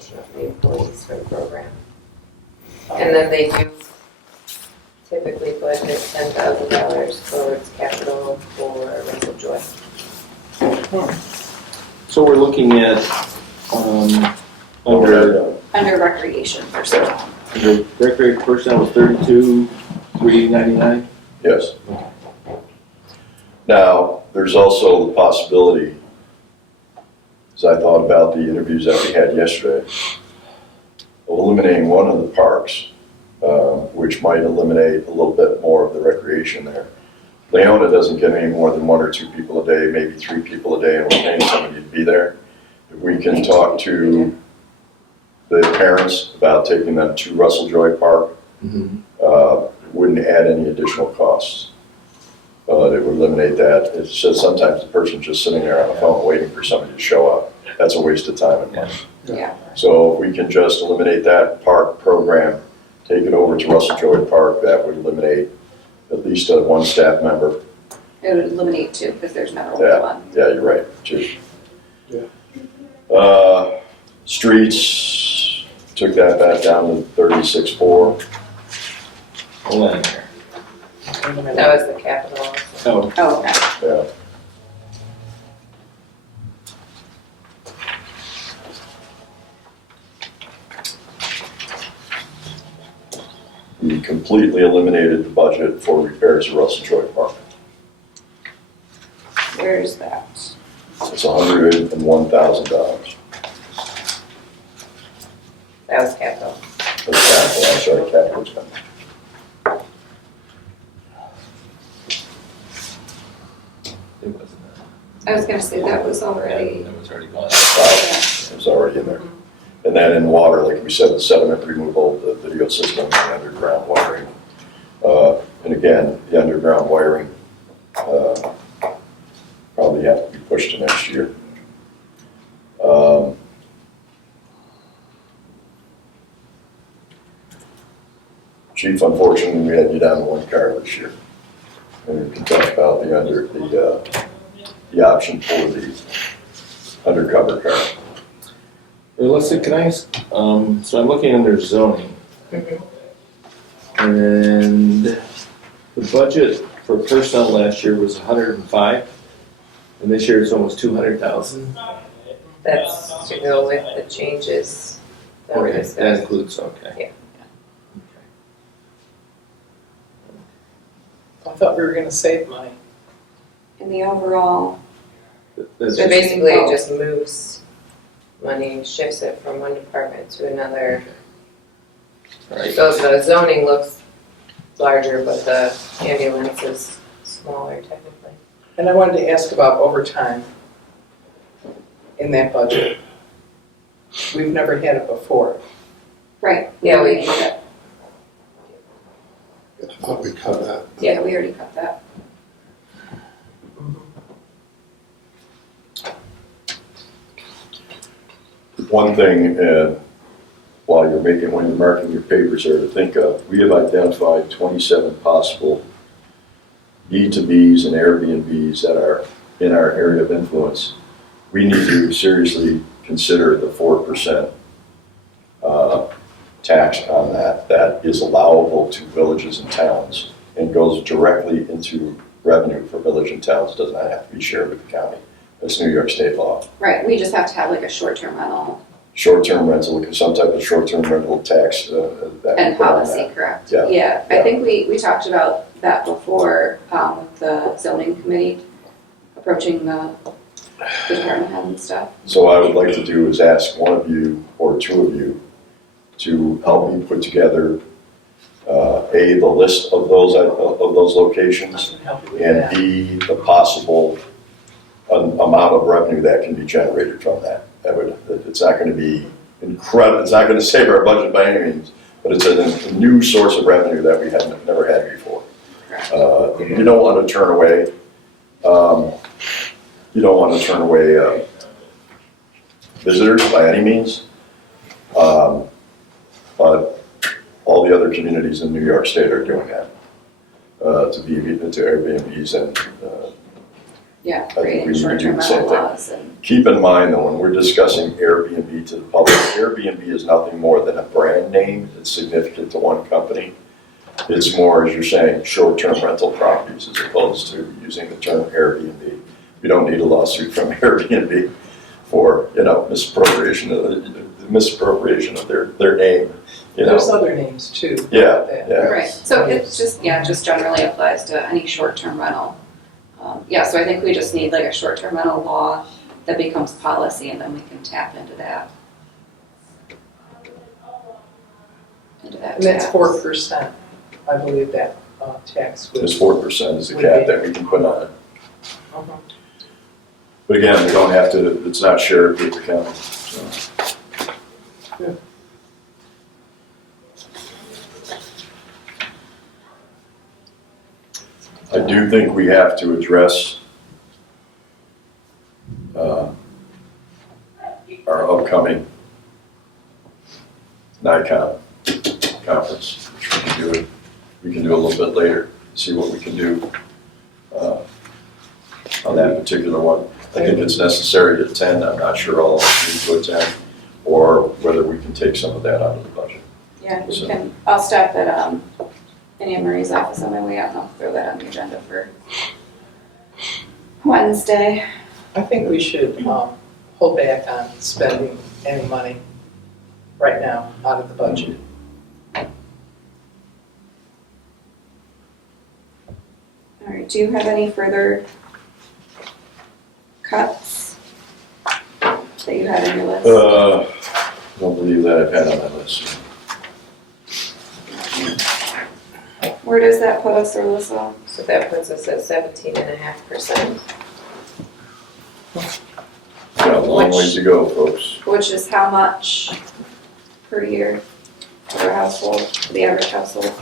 portion of the employees for the program. And then they do typically budget $10,000 towards capital for Rental Joy. So we're looking at, under recreation personnel. recreation personnel was 32,399. Yes. Now, there's also the possibility, as I thought about the interviews that we had yesterday, of eliminating one of the parks, which might eliminate a little bit more of the recreation there. Leona doesn't get any more than 1 or 2 people a day, maybe 3 people a day, and we're paying somebody to be there. If we can talk to the parents about taking them to Russell Joy Park, it wouldn't add any additional costs. It would eliminate that. It's just sometimes the person's just sitting there on the phone waiting for somebody to show up. That's a waste of time and money. Yeah. So if we can just eliminate that park program, take it over to Russell Joy Park, that would eliminate at least 1 staff member. It would eliminate 2 because there's never only one. Yeah, you're right, 2. Yeah. Streets, took that back down to 36.4. Hold on there. That was the capital. Oh, Oh, okay. Yeah. We completely eliminated the budget for repairs at Russell Joy Park. Where's that? It's $101,000. That was capital. That's capital, I'm sorry, capital expenditure. it wasn't I was gonna say that was already. That was already gone. It was already in there. And then in water, like we said, the sediment removal, the video system, the underground wiring. And again, the underground wiring probably have to be pushed to next year. Chief, unfortunately, we had you down to 1 car this year. And we can talk about the option for the undercover car. Let's see, can I ask, so I'm looking under zoning. And the budget for personnel last year was 105, and this year it's almost 200,000. That's to go with the changes that were Okay, that discussed. includes, okay. Yeah. I thought we were gonna save money. In the overall, That's So just- basically it just moves money, shifts it from one department to another. Right. So the zoning looks larger, but the ambulance is smaller technically. And I wanted to ask about overtime in that budget. We've never had it before. right. Yeah, we- I thought we cut that. Yeah, we already cut that. One thing, when you're marking your papers there to think of, we have identified 27 possible B2Bs and Airbnbs that are in our area of influence. We need to seriously consider the 4% tax on that. That is allowable to villages and towns and goes directly into revenue for village and towns. It does not have to be shared with the county. That's New York state law. Right, we just have to have like a short-term rental Short-term rental, some type of short-term rental tax that we and put on policy, that. correct? Yeah. Yeah, I think we talked about that before, with the zoning committee, approaching the department head and stuff. So what I would like to do is ask one of you or 2 of you to help me put together, A, the list of those locations, Help you with and that. B, the possible amount of revenue that can be generated from that. It's not going to be incredible, it's not going to save our budget by any means, but it's a new source of revenue that we have never had before. Correct. You don't want to turn away, visitors by any means, but all the other communities in New York State are doing that, to Airbnbs and Yeah, think we creating need to do short-term the same rental thing. laws and, Keep in mind that when we're discussing Airbnb to the public, Airbnb is nothing more than a brand name that's significant to one company. It's more, as you're saying, short-term rental properties as opposed to using the term Airbnb. We don't need a lawsuit from Airbnb for, misappropriation of their name, There's other names too. Yeah, that- yeah. right, so it's just generally applies to any short-term rental. So I think we just need like a short-term rental law that becomes policy, and then we can tap into that. And that's tax. 4%, I believe that tax would. This 4% is the cap that we can put on it. Uh-huh. But again, we don't have to, it's not shared with the county, so. Yeah. I do think we have to address our upcoming NICOM conference, which we can do a little bit later, see what we can do on that particular one. I think it's necessary to attend, I'm not sure all of us need to attend, or whether we can take some of that out of the budget. Yeah, we So- can, I'll stop at Annie Marie's office on my way out, and I'll throw that on the agenda for Wednesday. I think we should hold back on spending any money right now out of the budget. All right, do you have any further cuts that you had on your list? Don't believe that I've had on my list. Where does that put us, Alyssa? So that puts us at 17.5%. Got a long ways to go, folks. Which is how much per year for a household, for the average household?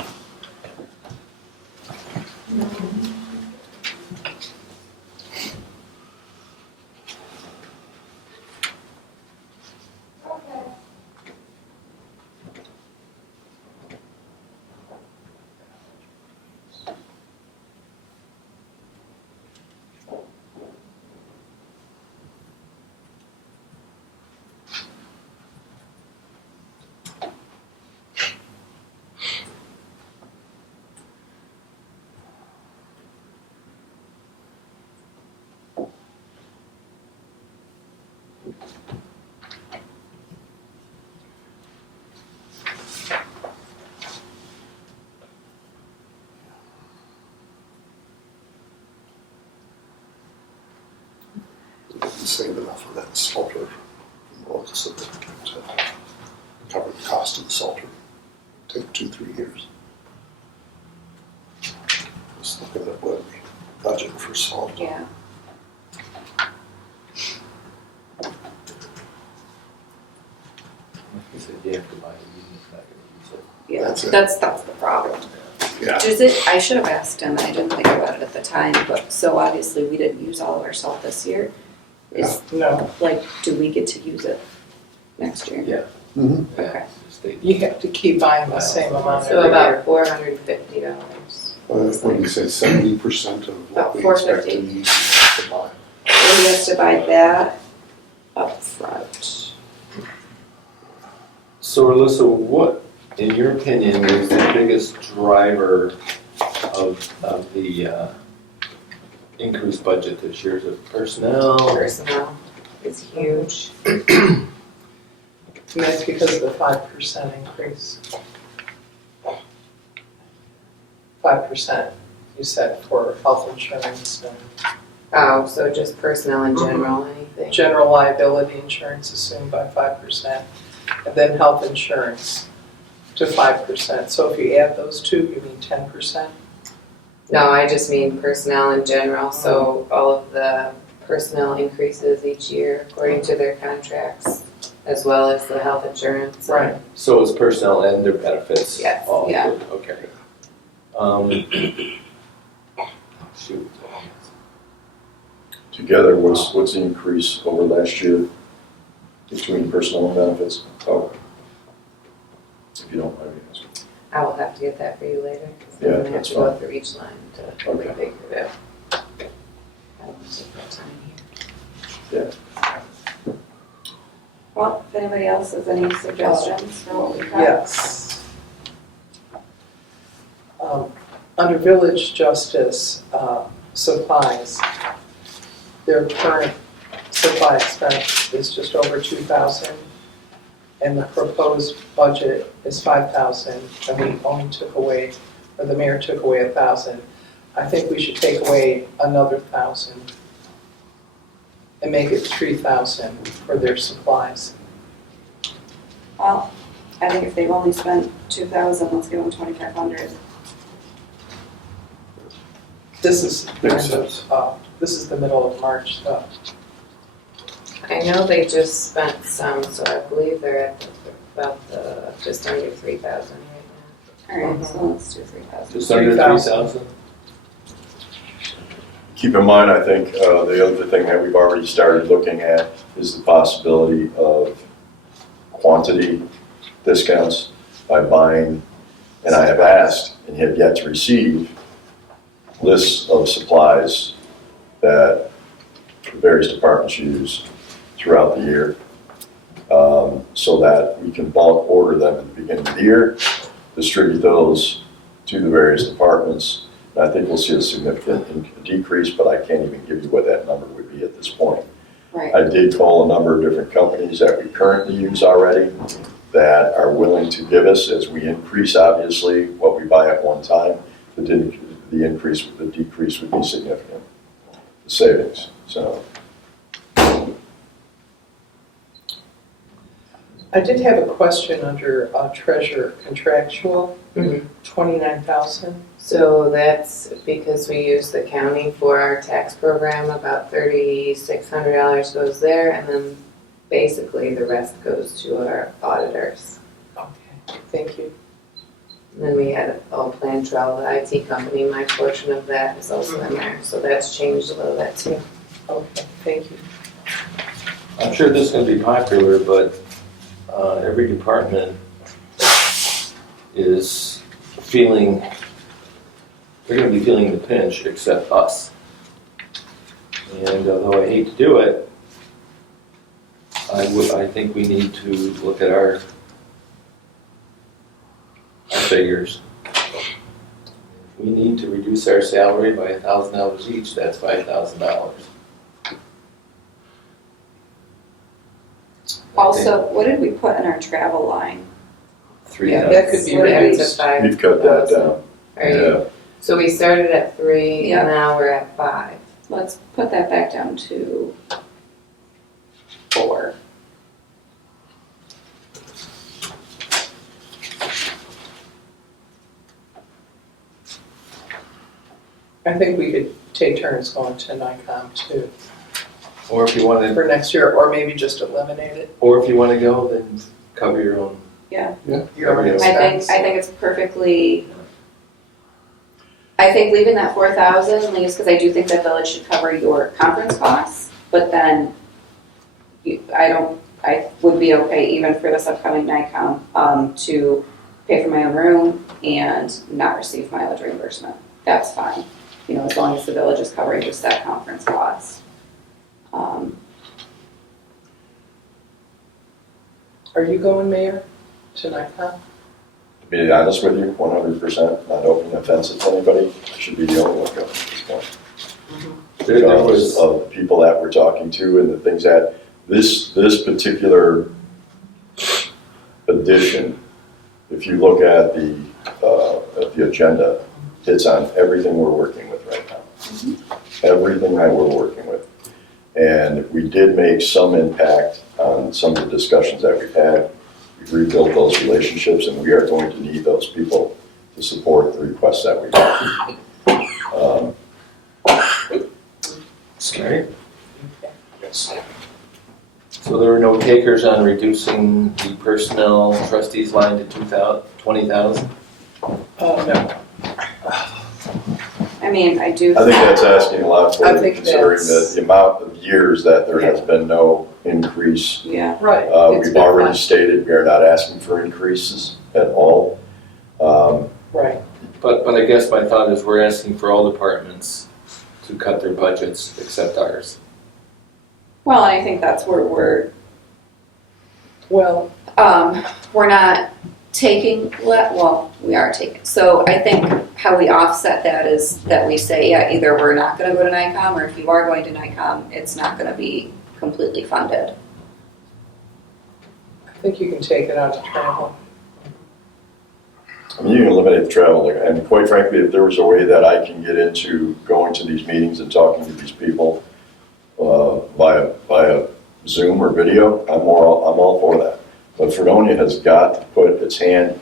Save enough of that salter so that to cover the cost of the salter. Take 2-3 years. Just looking at what we budget for salt. Yeah. You said you have to buy it, you're just not gonna use it. Yeah, That's it. that's the problem. Yeah. Does it, I should have asked him, and I didn't think about it at the time, but so obviously we didn't use all of our salt this year. Is, No, like, do we get to use it next year? Yeah. Mm-hmm. Okay. State. you have to keep buying the same amount So every about year. $450. What do you say, 70% of About what we expect to $450. need to buy? So we have to buy that up front. So Alyssa, what, in your opinion, is the biggest driver of the increased budget this year? Is it personnel? Personnel is huge. And that's because of the 5% increase. 5%, you said, for health insurance and Oh, so just personnel in general, anything? general liability insurance assumed by 5%, and then health insurance to 5%. So if you add those two, you mean 10%? No, I just mean personnel in general, so all of the personnel increases each year according to their contracts, as well as the health insurance. Right. So it's personnel and their benefits? Yes, all yeah. included, okay. Shoot. Together, what's the increase over last year between personnel and benefits? Oh, if you don't mind me asking. I will have to get that for you later, because Yeah, I'm gonna have that's to go fine. through each line to really Okay. figure it out. Well, if anybody else has any suggestions for what we got? Yes. Under village justice supplies, their current supply expense is just over 2,000, and the proposed budget is 5,000, and we only took away, or the mayor took away 1,000. I think we should take away another 1,000 and make it 3,000 for their supplies. Well, I think if they've only spent 2,000, let's give them 2,500. This is Makes kind of, this is the middle of March stuff. I know they just spent some, so I believe they're at just under 3,000 right All right, so let's do 3,000. Just under 3,000? Keep in mind, I think, the other thing that we've already started looking at is the possibility of quantity discounts by buying, and I have asked and have yet to receive lists of supplies that the various departments use throughout the year, so that we can bulk order them at the beginning of the year, distribute those to the various departments. And I think we'll see a significant decrease, but I can't even give you what that number would be at this point. Right. I did call a number of different companies that we currently use already that are willing to give us, as we increase obviously what we buy at one time, the decrease would be significant, the savings, so. I did have a question under treasurer contractual, now. 29,000. So that's because we use the county for our tax program, about $3,600 goes there, and then basically the rest goes to our auditors. Okay, thank you. And then we had all planned travel, the IT company, my portion of that is also in there, so that's changed a little bit too. Okay, thank you. I'm sure this is gonna be popular, but every department is feeling, they're gonna be feeling the pinch except us. And although I hate to do it, I think we need to look at our figures. If we need to reduce our salary by $1,000 each, that's $5,000. Also, what did we put in our travel line? Yeah, that could be We're down to reduced. We've cut that 5,000. down. Are you- So we started at 3, Yeah. and now we're at 5. Let's put that back down to 4. I think we could take turns going to NICOM too, Or if you want to, for next year, or maybe just eliminate it. or if you want to go, then cover your own. Your Everything. expense. I think it's perfectly, I think leaving that 4,000 leaves, because I do think that village should cover your conference costs, but then I would be okay even for this upcoming NICOM, to pay for my own room and not receive mileage reimbursement. That's fine, as long as the village is covering just that conference cost. Are you going, Mayor, to NICOM? To be honest with you, 100%, not opening offenses to anybody, I should be the only one going at this point. There Because was, of the people that we're talking to and the things that, this particular edition, if you look at the agenda, it's on everything we're working with right now. Everything that we're working with. And we did make some impact on some of the discussions that we've had. We've rebuilt those relationships, and we are going to need those people to support the requests that we have. Scary. Yes. So there were no takers on reducing the personnel trustees line to 20,000? No. I mean, I do. I think that's asking a lot for I you, think considering that's- the amount of years that there has been no increase. Yeah, Right. It's We've been already fun. stated we are not asking for increases at all. Right. But I guess my thought is we're asking for all departments to cut their budgets except ours. Well, I think that's where Well, we're not taking, well, we are taking. So I think how we offset that is that we say, yeah, either we're not gonna go to NICOM, or if you are going to NICOM, it's not gonna be completely funded. I think you can take it out of travel. I mean, you can eliminate the travel, and quite frankly, if there was a way that I can get into going to these meetings and talking to these people via Zoom or video, I'm all for that. But Fredonia has got to put its hand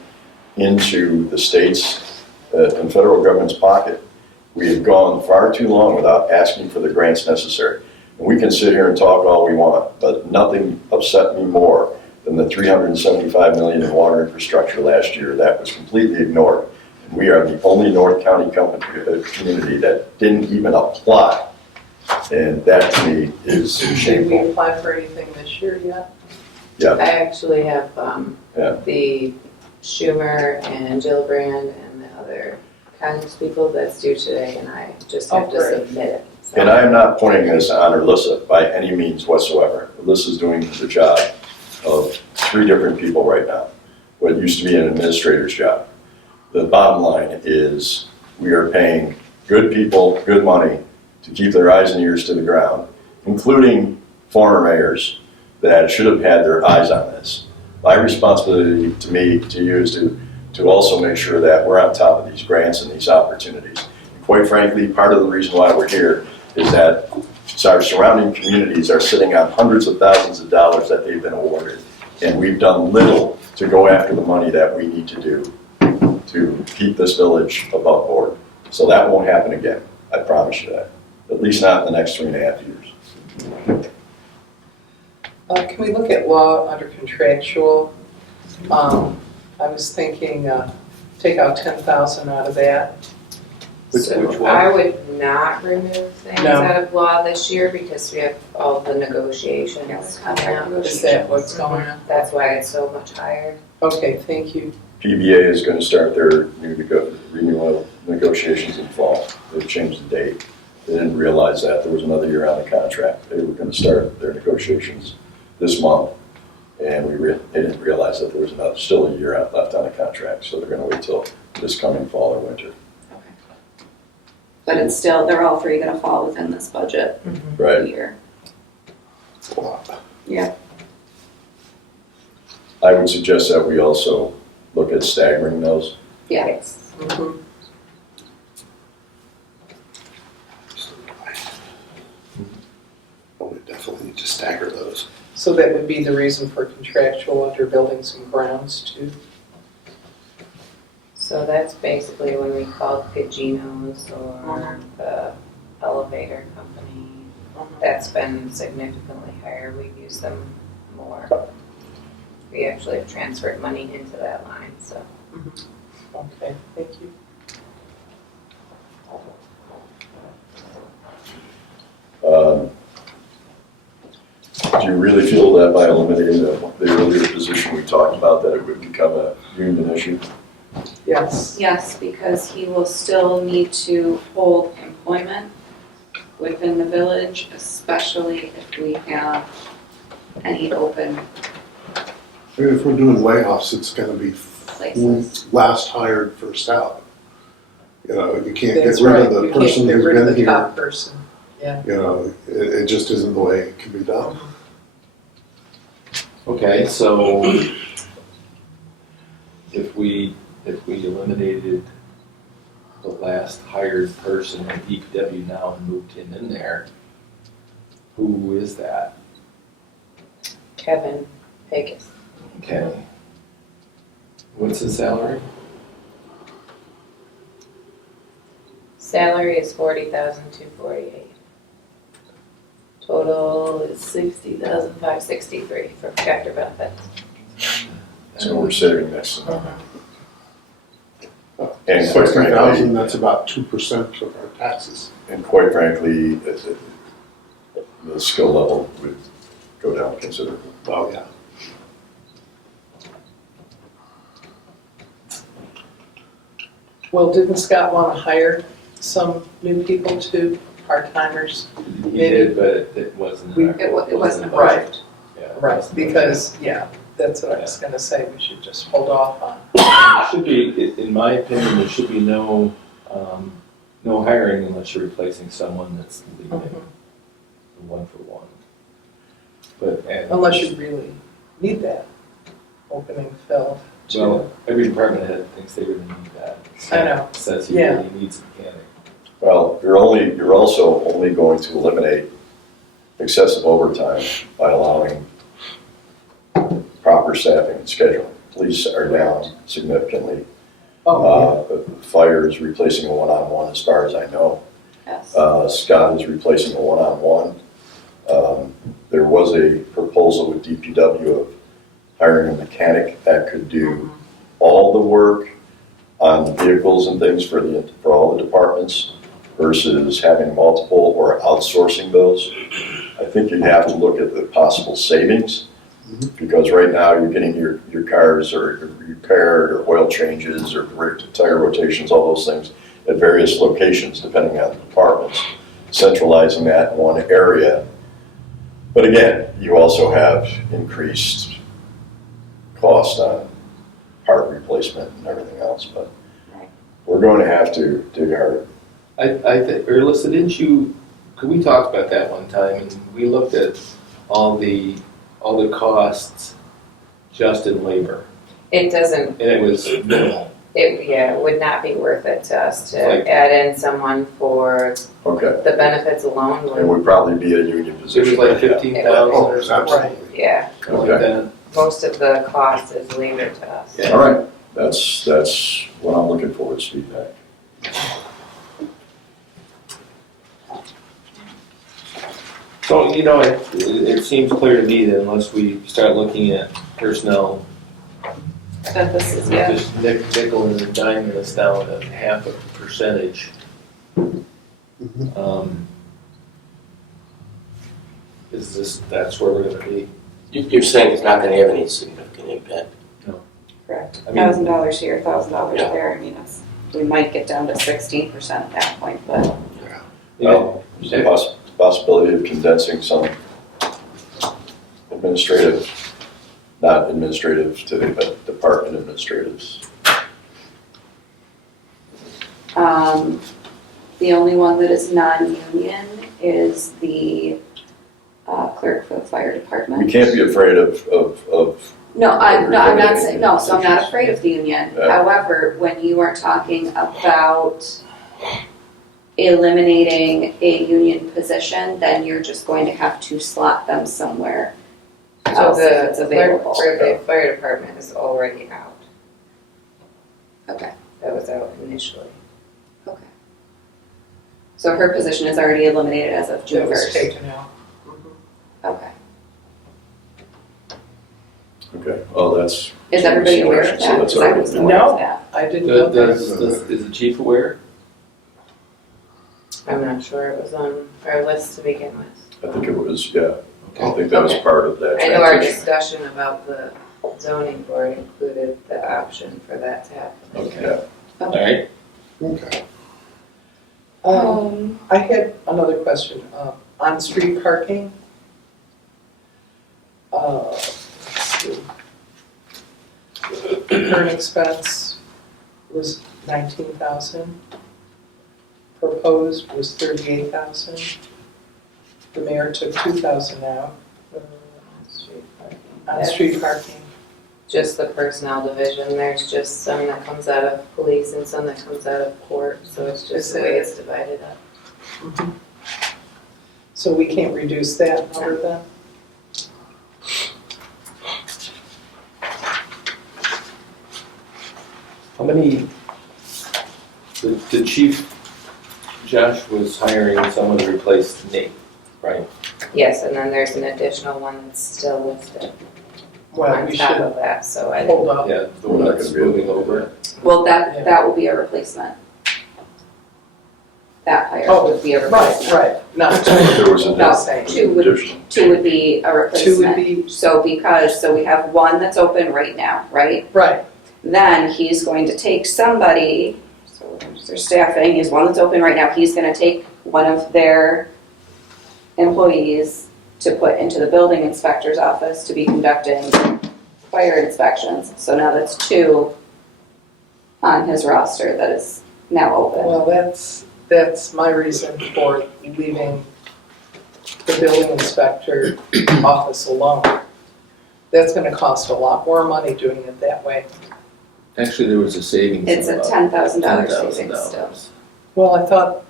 into the state's and federal government's pocket. We have gone far too long without asking for the grants necessary. And we can sit here and talk all we want, but nothing upset me more than the $375 million in water infrastructure last year. That was completely ignored. And we are the only North County community that didn't even apply. And that to me is Did we shameful. apply for anything this year yet? I actually have, Yeah. the Schumer and Gillibrand and the other Congress people that's due today, and I just have to great. submit it. So- And I am not pointing this on Alyssa by any means whatsoever. Alyssa's doing the job of 3 different people right now, what used to be an administrator's job. The bottom line is we are paying good people good money to keep their eyes and ears to the ground, including former mayors that should have had their eyes on this. My responsibility to you is to also make sure that we're on top of these grants and these opportunities. And quite frankly, part of the reason why we're here is that our surrounding communities are sitting on hundreds of thousands of dollars that they've been awarded. And we've done little to go after the money that we need to do to keep this village above board. So that won't happen again, I promise you that. At least not in the next 3.5 years. Can we look at law under contractual? I was thinking, take out 10,000 out of that. Which So one? I would not remove things No. out of law this year because we have all the negotiations Yes, coming contract up. Is that what's going on? That's why it's so much higher. Okay, thank you. PBA is going to start their renewal negotiations in fall. They've changed the date. They didn't realize that. There was another year on the contract. They were going to start their negotiations this month. And they didn't realize that there was still a year left on the contract. So they're going to wait till this coming fall or winter. But it's still, they're all 3 gonna fall within this budget Right. year. It's a lot. Yeah. I would suggest that we also look at staggering those. Yeah. Yes. Mhm. I would definitely need to stagger those. So that would be the reason for contractual under buildings and grounds too? So that's basically when we called Gagino's or the elevator company. That's been significantly higher. We've used them more. We actually have transferred money into that line, so. Okay, thank you. Do you really feel that by eliminating the earlier position we talked about, that it would become a union issue? Yes. Yes, because he will still need to hold employment within the village, especially if we have any open I mean, if we're doing layoffs, it's gonna be places. last hired, first out. You know, you can't get That's rid right. of the You can't person get who's rid of been the here. top person. You know, it just isn't the way it can be done. Okay, so if we eliminated the last hired person in DPW now and moved him in there, who is that? Kevin Pecos. Okay. What's his salary? Salary is $40,248. Total is $60,563 for after benefits. So we're saving this. And quite 60,000, frankly, that's about 2% of our taxes. and quite frankly, the skill level would go down considerably. Oh, yeah. Well, didn't Scott want to hire some new people too? part-timers. He did, but it wasn't. in our- It wasn't a Right. budget. Yeah, it Right, wasn't. because, yeah, that's what I was gonna say, we should just hold off on. There should be, in my opinion, there should be no hiring unless you're replacing someone that's leaving, one for one. And Unless you really need that opening filled. too. Well, every department head thinks they really need that. I know. Says he Yeah. really needs a mechanic. Well, you're also only going to eliminate excessive overtime by allowing proper staffing and scheduling. Police are down significantly. Fire is replacing a one-on-one as far as I know. Yes. Scott is replacing a one-on-one. There was a proposal with DPW of hiring a mechanic that could do all the work on vehicles and things for all the departments versus having multiple or outsourcing those. I think you'd have to look at the possible savings, because right now you're getting your cars or repaired or oil changes or tire rotations, all those things at various locations depending on the departments, centralizing that in one area. But again, you also have increased cost on part replacement and everything else, but Right. we're going to have to dig harder. Alyssa, didn't you, could we talk about that one time, and we looked at all the costs just in labor, It doesn't, and it was minimal. it would not be worth it to us to Like- add in someone for Okay, the benefits alone. it would probably be a union It was position. like 15,000 Oh, or something absolutely. Yeah, like that. most of the cost is labor to us. Yeah. All right, that's what I'm looking for, is feedback. So, it seems clear to me that unless we start looking at personnel, But this is, yeah. just nickel and diming us down at half a percentage. That's where we're gonna be. You're saying it's not gonna have any significant impact? Correct. I mean- $1,000 here, $1,000 Yeah. there. I mean, we might get down to 16% at that point, but Well, there's a possibility of condensing some administrative, not administrative to the department administratives. the only one that is non-union is the clerk for the fire department. We can't be afraid of No, I'm not eliminating saying, no, so I'm not positions. afraid of the union. Yeah. However, when you are talking about eliminating a union position, then you're just going to have to slot them somewhere So else if the it's clerk available. for the fire department is already out. Okay, That was out initially. okay. So her position is already eliminated as of June That was 1st. taken out. Okay. Okay, well, that's. Is everybody aware of So that? that's Because I already wasn't been- aware No. of that. I didn't know that. Is the chief aware? I'm not sure it was on our list to begin with. I think it was, yeah, I think that was Okay. part of that I know our transition. discussion about the zoning board included the option for that to happen. Okay, All right. Okay. I had another question, on street parking. Let's see. Current expense was 19,000. Proposed was 38,000. The mayor took 2,000 out Street parking. on That's street parking. Just the personnel division, there's just some that comes out of police and some that comes out of court, so it's just the way it's divided up. So we can't reduce that number then? How many, the chief, Josh was hiring someone to replace Nate, right? Yes, and then there's an additional one that's still listed Well, on we top should of that, so I, hold up. Yeah, the one that's moving over. Well, Yeah. that will be a replacement. That hire Oh, would be a Right, replacement. right, not there was No, a two would, additional. two would be a two would replacement. be, So we have one that's open right now, right? right, Then he's going to take somebody, so there's staffing, he's one that's open right now, he's gonna take one of their employees to put into the building inspector's office to be conducting fire inspections. So now that's 2 on his roster that is now open. Well, that's my reason for leaving the building inspector office alone. That's gonna cost a lot more money doing it that way. Actually, there was a savings It's of a about $10,000 savings still. $10,000. Well, I thought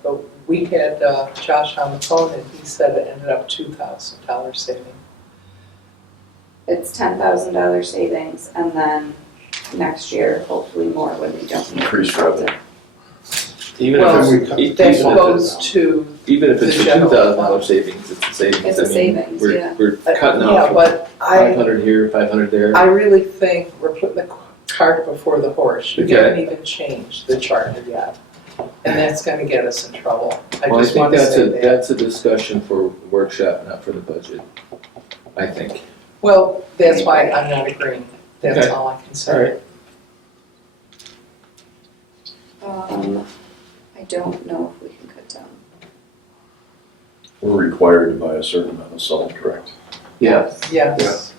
we had Josh on the phone and he said it ended up $2,000 saving. It's $10,000 savings, and then next year, hopefully more when we don't need. Increased revenue. Even Well, if we it's, cut- even That if goes it's, to, even if it's the a general $2,000 fund. savings, it's a savings. It's a I mean, savings, we're- yeah. We're cutting yeah, off but I 500 here, 500 there. really think we're putting the cart before the horse. You Okay. haven't even changed the charter yet. And that's gonna get us in trouble. I Well, I just think wanna say that. that's a discussion for workshop, not for the budget, I think. Well, that's why I'm not agreeing. That's Okay. all I can All say. right. I don't know if we can cut down. We're required to buy a certain amount of salt, correct? Yeah. Yes.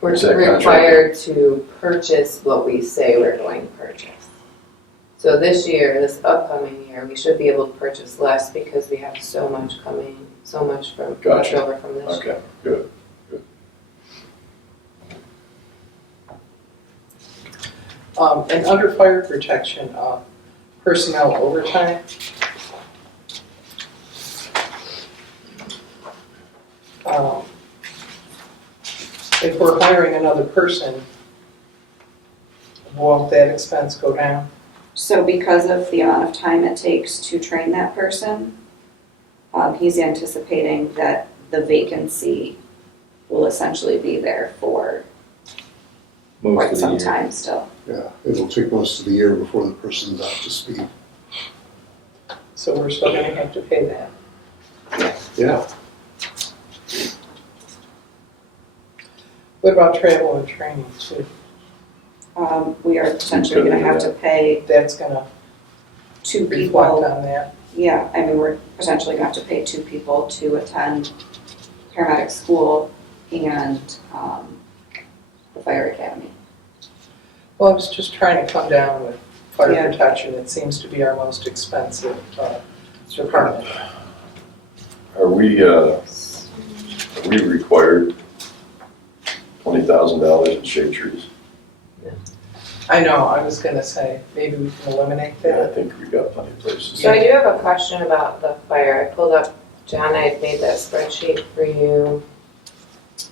We're Is that required to purchase what we say we're going to purchase. So this year, this upcoming year, we should be able to purchase less because we have so much coming, so much from left Gotcha. over from this year. Okay, good. And under fire protection, personnel overtime. If we're hiring another person, won't that expense go down? So because of the amount of time it takes to train that person, he's anticipating that the vacancy will essentially be there for Most quite of the some year. time still. Yeah, it'll take most of the year before the person's up to speed. So we're still gonna have to pay that. Yeah. What about travel and training too? We are potentially gonna have to pay That's gonna 2 reflect people. on that. Yeah, I mean, we're potentially gonna have to pay 2 people to attend paramedic school and the fire academy. Well, I was just trying to come down with fire Yeah. protection. It seems to be our most expensive department. Are we required $20,000 in shade trees? I know, I was gonna say, maybe we can eliminate Yeah, I that. think we got plenty of places. So I do have a question about the fire. I pulled up, John, I had made that spreadsheet for you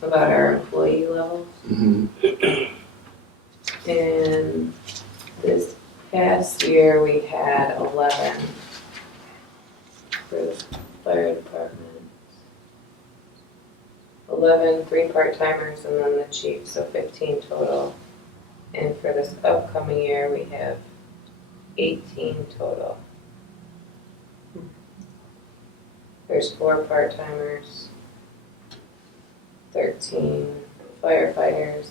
about our employee levels. Mhm. And this past year, we had 11 for the fire department. 11, 3 part-timers, and then the chief, so 15 total. And for this upcoming year, we have 18 total. There's 4 part-timers, 13 firefighters,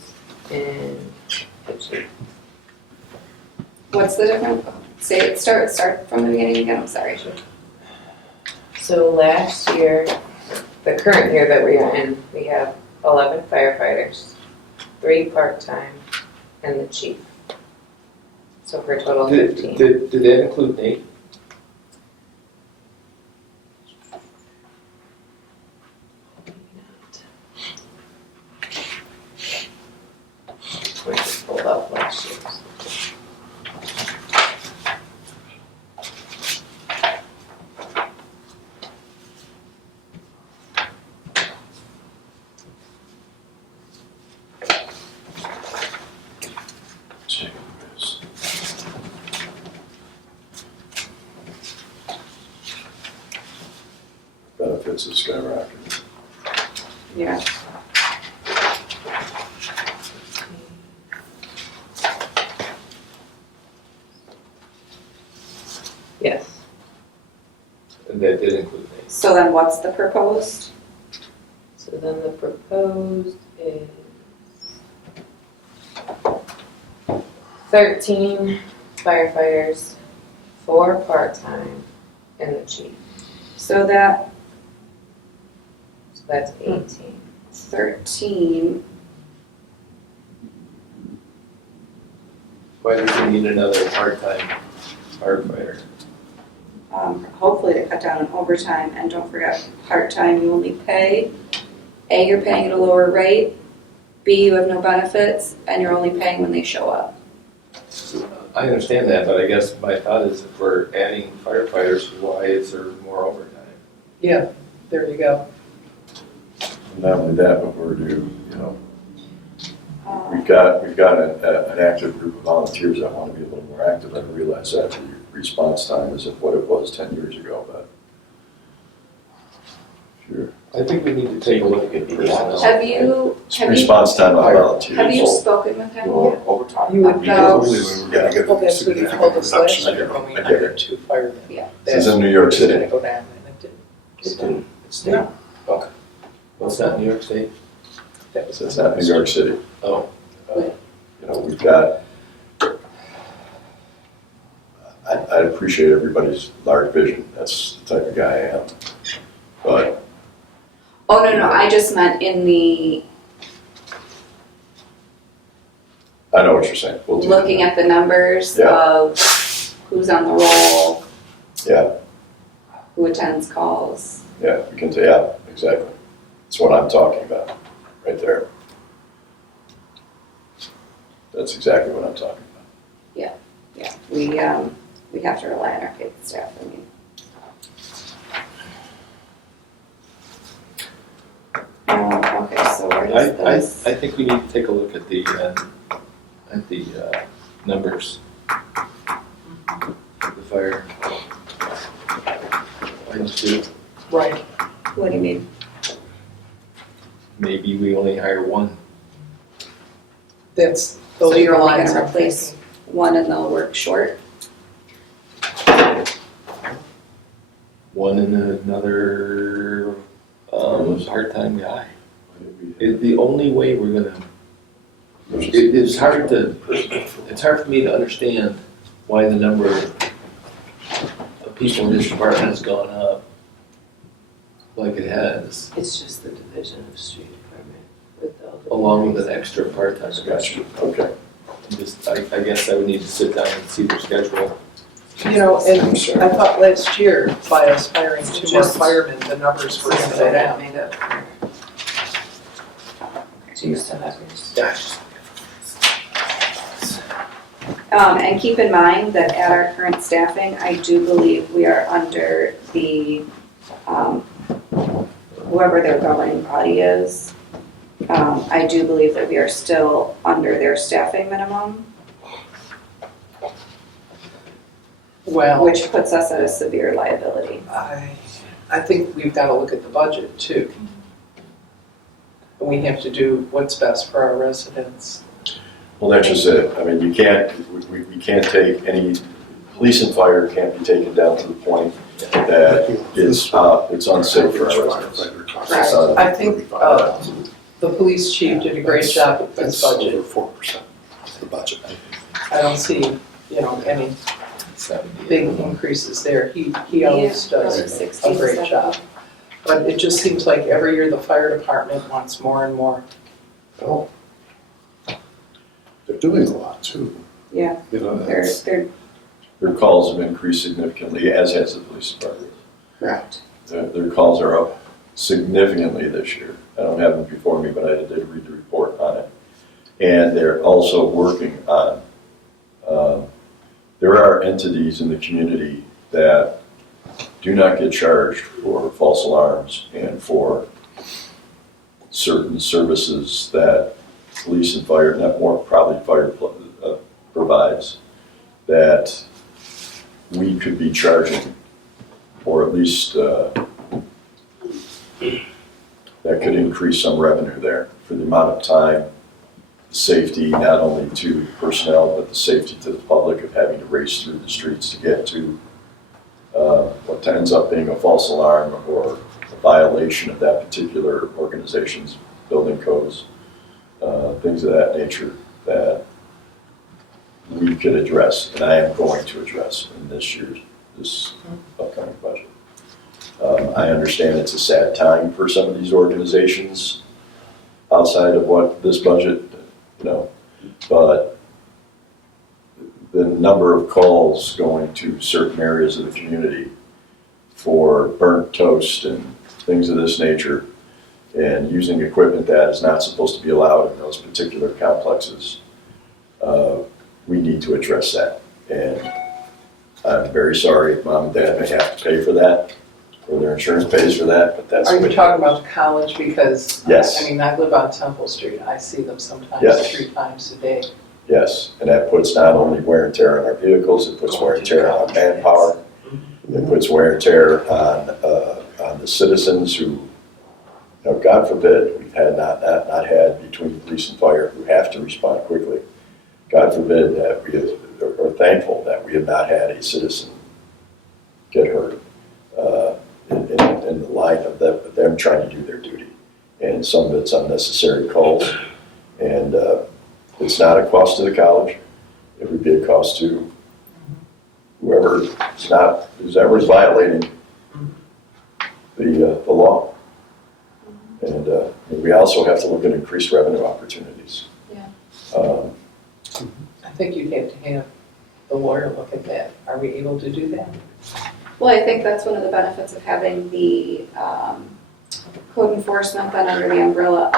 and the chief. What's the difference? Start from the beginning again, I'm sorry. So last year, the current year that we are in, we have 11 firefighters, 3 part-time, and the chief. So for a total of 15. Did that include Nate? We just pulled up last year's. Check this. Benefits have skyrocketed. Yeah. Yes. And that did include Nate. So then what's the proposed? So then the proposed is 13 firefighters, 4 part-time, and the chief, So that so that's 18. 13, Why does he need another part-time firefighter? hopefully to cut down on overtime, and don't forget, part-time you only pay, A, you're paying at a lower rate, B, you have no benefits, and you're only paying when they show up. I understand that, but I guess my thought is if we're adding firefighters, why is there more overtime? Yeah, there you go. Not only that, but we're due, you know, Um, we've got an active group of volunteers that want to be a little more active. I realize that the response time isn't what it was 10 years ago, but sure. I think we need to take a look at personnel. Have you, Response time on volunteers. have you spoken with him? Overtime. You would know. Hopefully we were gonna get Well, a that's what he significant told us last reduction. year when we I get hired it. 2 firemen. Yeah. This is in New York It's gonna City. go down, and it didn't. It's in, it's No. What's that, New York State? That was It's not New York City. Oh. You know, we've got, I appreciate everybody's large vision. That's the type of guy I am. But Oh, no, I just meant in the, I know what you're saying. We'll do looking that. at the numbers Yeah. of who's on the roll, Yeah, who attends calls. yeah, we can, yeah, exactly. That's what I'm talking about, right there. That's exactly what I'm talking about. Yeah, we have to rely on our paid staff, I mean. Okay, so where does this? I think we need to take a look at the numbers. The fire. I just do, Right, What do you mean? maybe we only hire one. that's, So those are you're the only lines gonna I'm replace thinking. one and they'll work short? One and another, part-time guy. The only way we're gonna, it's hard for me to understand why the number of people in this department has gone up like it has, It's just the division of street department with all the. along with an extra part-time guy. Gotcha, okay. I guess I would need to sit down and see their schedule. You know, and I'm sorry. I thought last year, by us hiring 2 more Just- firemen, the numbers were gonna go down. Made up for. Do you still have yours? And keep in mind that at our current staffing, I do believe we are under the, whoever their governing body is. I do believe that we are still under their staffing minimum, Well, which puts us at a severe liability. I think we've got to look at the budget too. And we have to do what's best for our residents. Well, that's just it. I mean, you can't, we can't take any, police and fire can't be taken down to the point that it's unsafe for our residents. Right. I think, the police chief did a great job with this That's budget. over 4% of the budget. I don't see, any big increases there. He always Yeah, does probably a 16, great 17. job. But it just seems like every year the fire department wants more and more. Oh. They're doing a lot too. Yeah, You know, they're Their calls have increased significantly, as has the police department. correct. Their calls are up significantly this year. I don't have them before me, but I did read the report on it. And they're also working on, there are entities in the community that do not get charged for false alarms and for certain services that police and fire, not more, probably fire provides, that we could be charging, or at least that could increase some revenue there for the amount of time, safety, not only to personnel, but the safety to the public of having to race through the streets to get to what ends up being a false alarm or a violation of that particular organization's building codes, things of that nature that we could address, and I am going to address in this upcoming budget. I understand it's a sad time for some of these organizations outside of what this budget, but the number of calls going to certain areas of the community for burnt toast and things of this nature, and using equipment that is not supposed to be allowed in those particular complexes, we need to address that. And I'm very sorry if mom and dad may have to pay for that, or their insurance pays for that, but that's. Are you talking about the college? Because, Yes. I mean, I live on Temple Street. I see them sometimes Yes. 3 times a day. Yes, and that puts not only wear and tear on our vehicles, it puts wear and tear on manpower, it puts wear and tear on the citizens who, God forbid, we've had not had between police and fire who have to respond quickly. God forbid that are thankful that we have not had a citizen get hurt in the line of them trying to do their duty. And some of it's unnecessary calls, and it's not a cost to the college. It would be a cost to whoever's violating the law. And we also have to look at increased revenue opportunities. Yeah. I think you'd have to have the lawyer look at that. Are we able to do that? Well, I think that's one of the benefits of having the code enforcement then under the umbrella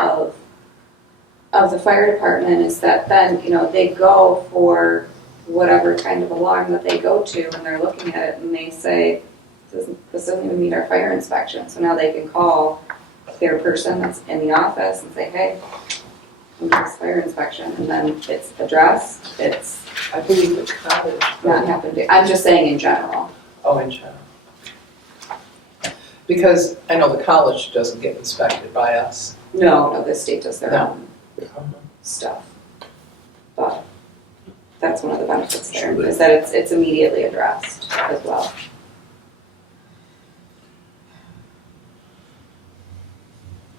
of the fire department, is that then, they go for whatever kind of alarm that they go to, and they're looking at it and they say, this doesn't even meet our fire inspection. So now they can call their person that's in the office and say, hey, we need this fire inspection, and then it's addressed, it's I believe the college. not happened to, I'm just saying in general. Oh, in general. Because I know the college doesn't get inspected by us. No, the state does their No. own stuff. But that's one of the benefits there, Sure. is that it's immediately addressed as well.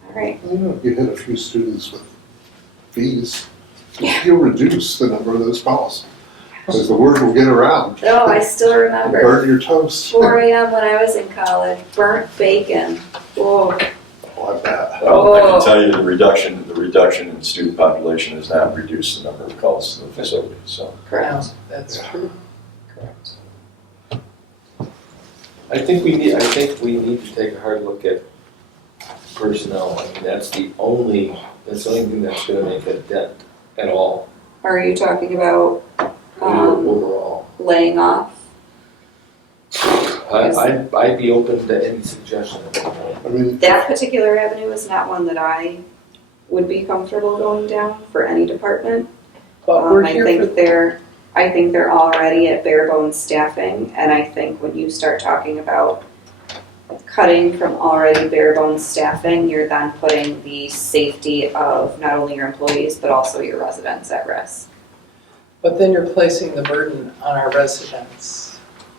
All right. If you hit a few students with fees, you'll reduce the number of those calls. Because the word will get around. No, I still remember Burn your toast. 4 a.m. when I was in college, burnt bacon. Oh, Like that. Well, I can tell you the reduction in student population has not reduced the number of calls to the facility, so. correct. No, that's true. Correct. I think we need to take a hard look at personnel. I mean, that's the only thing that's gonna make a dent at all Are you talking about overall. laying off? I'd be open to any suggestion at that point. I mean, That particular avenue is not one that I would be comfortable going down for any department. But we're I here think they're already at bare bones staffing, and I think when you start talking about cutting from already bare bones staffing, you're then putting the safety of not only your employees, but also your residents at risk. But then you're placing the burden on our residents.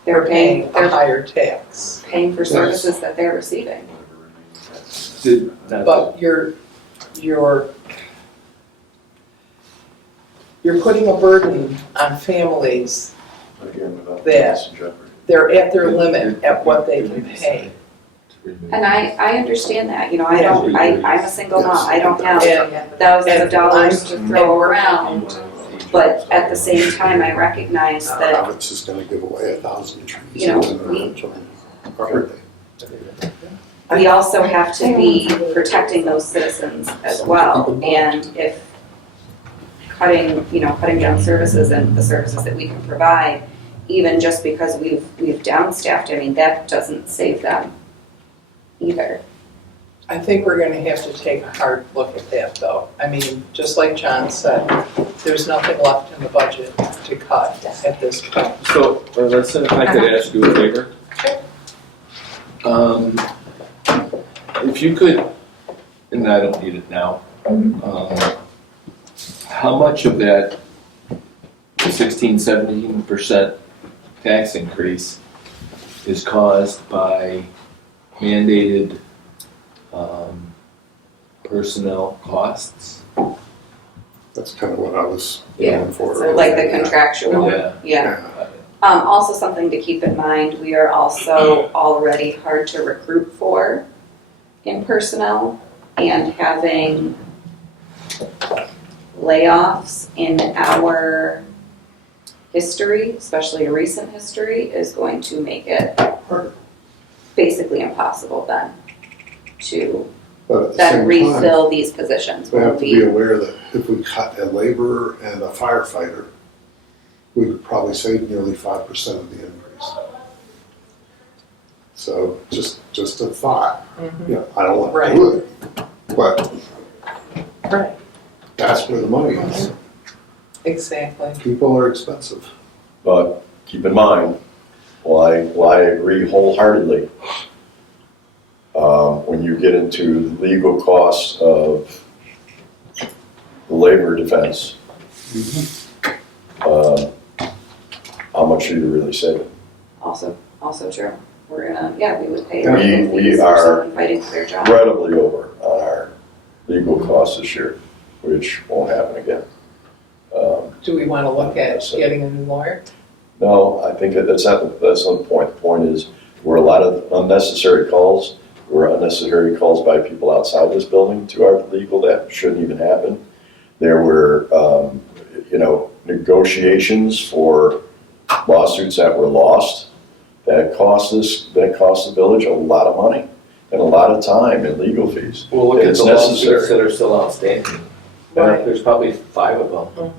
They're paying a higher tax. for services that they're receiving. But you're putting a burden on families. They're at their limit at what they can pay. And I understand that, I'm a single mom, I don't have And thousands of dollars to I'm- throw around. But at the same time, I recognize that, Province is gonna give away 1,000 trees. You know, in their property. we also have to be protecting those citizens as well. And if cutting down services and the services that we can provide, even just because we've downstaffed, I mean, that doesn't save them either. I think we're gonna have to take a hard look at that, though. I mean, just like John said, there's nothing left in the budget to cut at this point. So, listen, if I could ask you a favor. If you could, and I don't need it now, how much of that 16-17% tax increase is caused by mandated personnel costs That's kind of what I was Yeah, going for. so like the contractual, Yeah. yeah. Also something to keep in mind, we are also already hard to recruit for in personnel, and having layoffs in our history, especially recent history, is going to make it basically impossible then to But at the then same time, refill these positions. we when have to be aware that if we cut a laborer and a firefighter, we could probably save nearly 5% of the increase. So just a thought. Mhm. You know, I don't want Right. to do it, but Right, that's where the money is. exactly. People are expensive. But keep in mind, while I agree wholeheartedly, when you get into the legal costs of the labor defense, how much are you really saving? Also true. We're gonna, we would pay. Yeah. legal We fees for are someone fighting for their job. Incredibly over on our legal costs this year, which won't happen again. Do we want to look at getting a new lawyer? No, I think that's not the point. The point is, there were a lot of unnecessary calls. There were unnecessary calls by people outside this building to our legal that shouldn't even happen. There were, negotiations for lawsuits that were lost that cost the village a lot of money and a lot of time and legal fees. Well, look at It's the lawsuits necessary. that are still outstanding. Right. There's probably 5 of them. Mhm.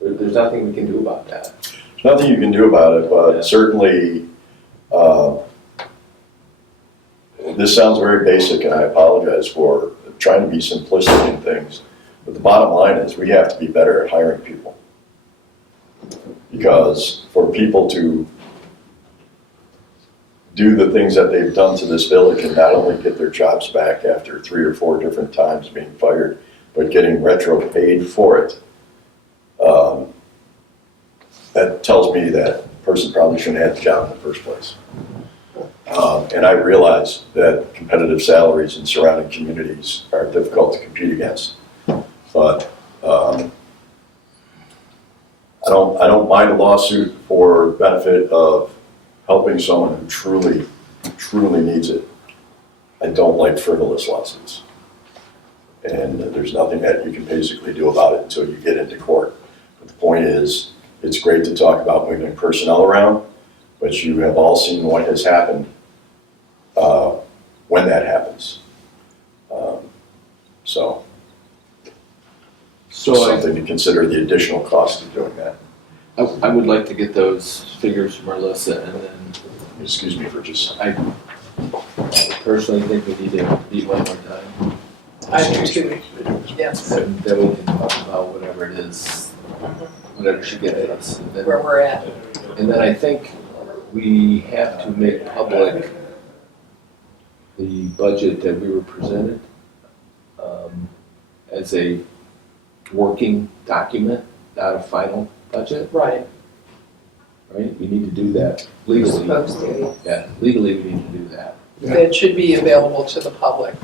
There's nothing we can do about that. There's nothing you can do about it, but Yeah. certainly, this sounds very basic, and I apologize for trying to be simplistic in things. But the bottom line is, we have to be better at hiring people. Because for people to do the things that they've done to this village and not only get their jobs back after 3 or 4 different times being fired, but getting retro paid for it, that tells me that person probably shouldn't have the job in the first place. And I realize that competitive salaries in surrounding communities are difficult to compete against. But I don't mind a lawsuit for benefit of helping someone who truly, truly needs it. I don't like frivolous lawsuits. And there's nothing that you can basically do about it until you get into court. But the point is, it's great to talk about moving personnel around, but you have all seen what has happened when that happens. So something to consider the additional cost of doing that. I would like to get those figures from Alyssa, and then Excuse me for just. I personally think we need to meet one more time. I do too, yes, Then we can talk about whatever it is, whatever she gets us. where we're at. And then I think we have to make public the budget that we were presented as a working document, not a final budget, Right, right? We need to do that We're legally. supposed to. Yeah, legally we need to do that. that should be available to the public.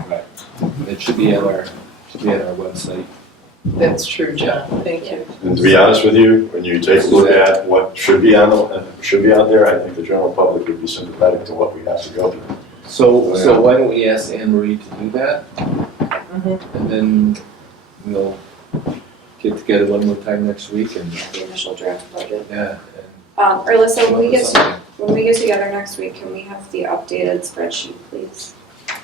It should be on our website. That's true, John, thank you. And to be honest with you, when you take a look at what should be out there, I think the general public would be sympathetic to what we have to go through. So why don't we ask Anne Marie to do that? And then we'll get together one more time next week and, The initial draft budget. yeah. Or Alyssa, and when we get together next week, can we have the updated spreadsheet, please?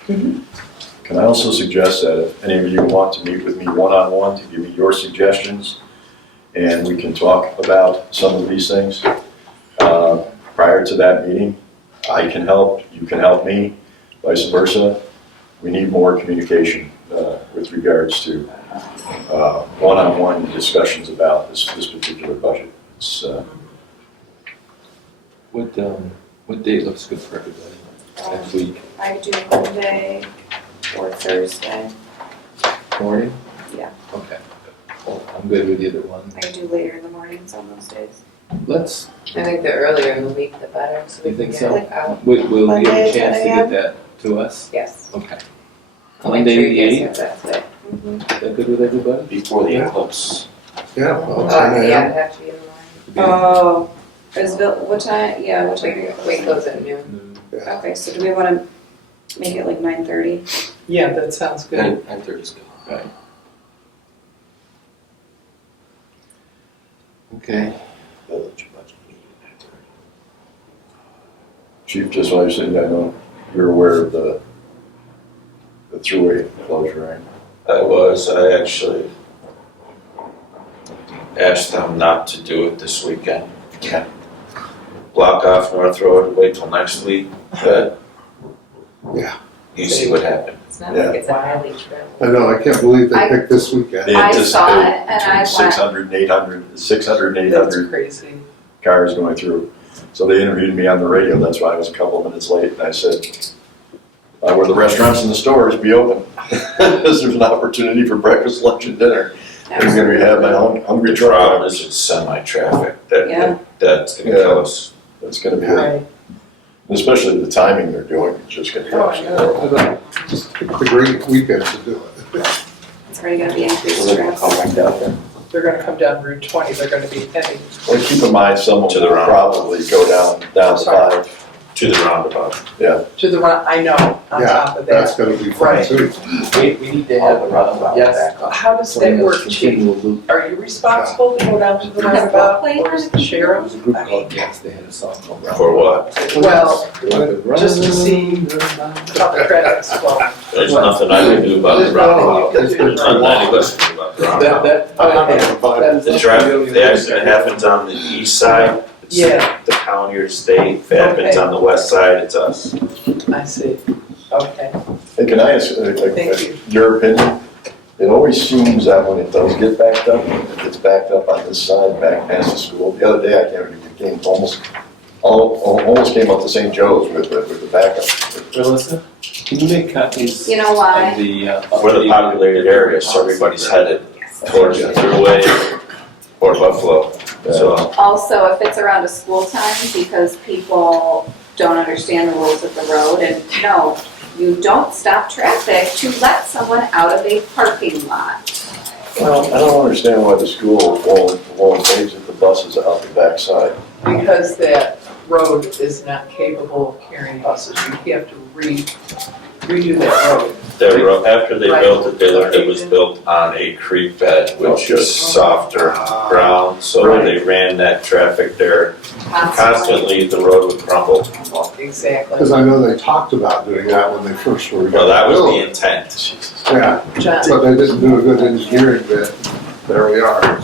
Can I also suggest that if any of you want to meet with me one-on-one to give me your suggestions, and we can talk about some of these things, prior to that meeting, I can help, you can help me, vice versa. We need more communication with regards to one-on-one discussions about this particular budget. It's, What date looks good for everybody next week? I could do Monday or Thursday. Morning? Yeah. Okay. Well, I'm good with either one. I could do later in the mornings on those days. Let's, I think the earlier in the week, the better, so we You can think get so? it out. will you have Monday, a chance to 10 get a.m.? that to us? Yes. Okay. I'll make Monday sure the you 8th? guys have that today. Is that good with everybody? Before the eclipse. Yeah, well, Yeah, 10 it'd a.m. have to be in the morning. Oh, what time, yeah, what time? We close at noon. Okay, so do we wanna make it like 9:30? Yeah, that sounds good. 9:30 is good. Okay. Village budget meeting, 9:30. Chief, just while you're sitting down, I know you're aware of the thruway closure, right? I actually asked them not to do it this weekend. Yeah. Block off North Road, wait till next week, but Yeah. you see what happened. It's not like it's a highly traveled. I know, I can't believe they I- picked this weekend. They I anticipate saw it and I between went- 600 and 800, 600 and That's 800 crazy. cars going through. So they interviewed me on the radio, that's why I was a couple of minutes late, and I said, where the restaurants and the stores be open, because there's an opportunity for breakfast, lunch, and dinner. They're gonna be having my hungry The truck problem drivers. is it's semi-traffic, Yeah. that's gonna Yeah. kill us. It's gonna be, Right. especially the timing they're doing, it's just gonna Oh, be. I know. I know, just picked a great weekend to do it. It's already gonna be increased Come traffic. back down there. They're gonna come down Route 20, they're gonna be heavy. Well, keep in mind, some of To them the will round. probably go down Sorry. 5. To the roundabout. To the right, I know, on Yeah, top of That's that. gonna be fun Right. too. We need to have a roundabout Yes. back up. How does So that we have work, a Chief? continual loop. Are you responsible to go down to the The roundabout, floodplain or is the sheriff? There's a group called Yes, they had a song called Roundabout. For what? Well, Roundabout. just to see how the traffic's flowing. There's nothing I can do about the There's nothing you roundabout. can do. There's nothing any of us can do about the roundabout. That is The not traffic, really the accident happens on the east side, it's Yeah. the county or state. If it happens Okay. on the west side, it's us. I see, okay, Hey, can I ask, thank you. your opinion? It always seems that when it does get backed up, it gets backed up on this side, back past the school. The other day, I can't remember, it came almost came up to St. Joe's with the backup. Melissa, can you make copies You know why? of the, We're the populated area, so everybody's headed towards the thruway or Buffalo. So Also, if it's around a school time, because people don't understand the rules of the road, and no, you don't stop traffic to let someone out of a parking lot. Well, I don't understand why the school won't exit the buses out the backside. Because that road is not capable of carrying buses, you have to redo that road. after they built it, they learned it was built on a creek bed, which is softer ground, so when they ran that traffic there constantly, the road would crumble. Exactly. Because I know they talked about doing that when they first were. Well, that was the building. intent. Yeah, John, but they didn't do a good engineering bit. There we are.